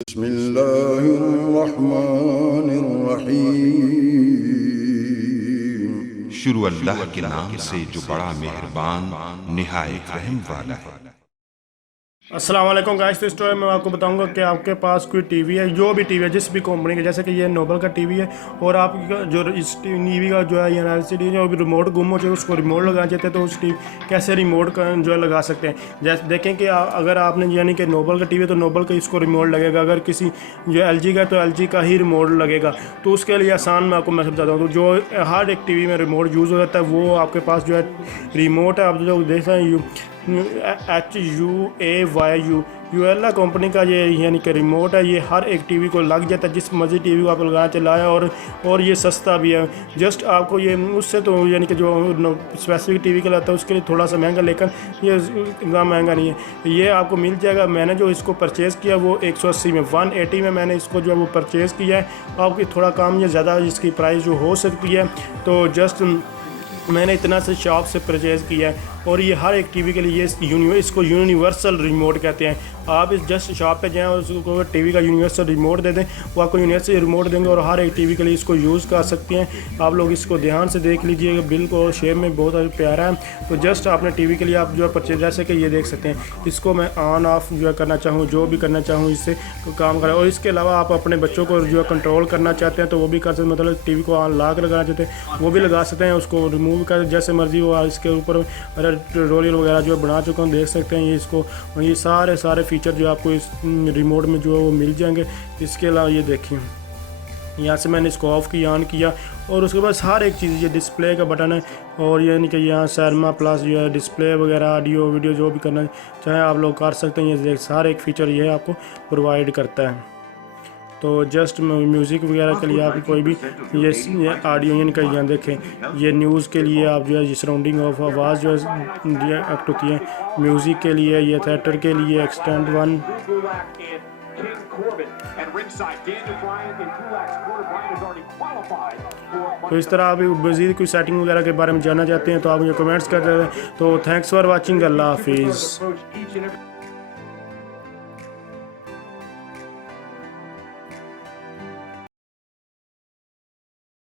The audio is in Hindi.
बिस्मिल्लाहिर्रहमानिर्रहीम। शुरू अल्लाह के नाम से जो बड़ा मेहरबान निहायत रहम वाला है। अस्सलाम वालेकुम गाइस। तो इस स्टोरी में मैं आपको बताऊंगा कि आपके पास कोई टीवी है, जो भी टीवी है, जिस भी कंपनी का, जैसे कि ये नोबल का टीवी है, और आप जो इस टीवी का जो है ये एलसीडी जो रिमोट गुम हो जाए उसको रिमोट लगा देते हैं, तो उस टीवी कैसे रिमोट का जो है लगा सकते हैं। जैसे देखें कि अगर आपने यानी कि नोबल का टीवी है तो नोबल का इसको रिमोट लगेगा, अगर किसी जो एलजी का है तो एलजी का ही रिमोट लगेगा। तो उसके लिए आसान मैं आपको मैं बताता हूँ। तो जो हर एक टीवी में रिमोट यूज़ हो जाता है वो आपके पास जो है रिमोट है। आप जो देख रहे हैं HUAYU यूएला कंपनी का ये यानी कि रिमोट है। ये हर एक टीवी को लग जाता है, जिस मर्जी टीवी को आप लगाया चलाया, और ये सस्ता भी है। जस्ट आपको ये उससे तो यानी कि जो स्पेसिफिक टीवी का लाता है उसके लिए थोड़ा सा महंगा, लेकिन ये इतना महंगा नहीं है। ये आपको मिल जाएगा। मैंने जो इसको परचेज़ किया वो 180 में, 180 में मैंने इसको जो है वो परचेज़ किया है। आपकी थोड़ा कम या ज़्यादा इसकी प्राइस जो हो सकती है, तो जस्ट मैंने इतना से शॉप से परचेज़ किया है। और ये हर एक टीवी के लिए इसको यूनिवर्सल रिमोट कहते हैं। आप इस जस्ट शॉप पे जाएं और उसको टीवी का यूनिवर्सल रिमोट दे दें, वो आपको यूनिवर्सल रिमोट देंगे और हर एक टीवी के लिए इसको यूज़ कर सकते हैं। आप लोग इसको ध्यान से देख लीजिएगा, बिल्कुल शेप में बहुत प्यारा है। तो जस्ट आपने टीवी के लिए आप जो है परचेज, जैसे कि ये देख सकते हैं, इसको मैं ऑन ऑफ जो है करना चाहूँ, जो भी करना चाहूँ इससे काम करें। और इसके अलावा आप अपने बच्चों को जो है कंट्रोल करना चाहते हैं तो वो भी कर सकते हैं। मतलब टीवी को ऑन लॉक लगाना चाहते हैं वो भी लगा सकते हैं, उसको रिमूव कर जैसे मर्जी हो। इसके ऊपर रोलियर वगैरह जो बना चुका हूँ, देख सकते हैं। ये इसको ये सारे फीचर जो आपको इस रिमोट में जो है वो मिल जाएंगे। इसके अलावा ये देखिए, यहाँ से मैंने इसको ऑफ़ किया, ऑन किया, और उसके बाद हर एक चीज़, ये डिस्प्ले का बटन है, और यानी कि यहाँ शर्मा प्लस जो है डिस्प्ले वगैरह, ऑडियो वीडियो जो भी करना चाहे आप लोग कर सकते हैं। ये सारे एक फ़ीचर ये आपको प्रोवाइड करता है। तो जस्ट म्यूज़िक वगैरह के लिए आप कोई भी ये ऑडियो यानी कि यहाँ देखें, ये न्यूज़ के लिए आप जो है ये सराउंडिंग ऑफ आवाज़ जो है एक्ट होती है। म्यूज़िक के लिए ये थिएटर के लिए एक्सटेंड वन। तो इस तरह आप मज़ीद कोई सेटिंग वगैरह के बारे में जानना चाहते हैं तो आप मुझे कमेंट्स कर सकते हैं। तो थैंक्स फॉर वाचिंग। अल्लाह हाफिज़।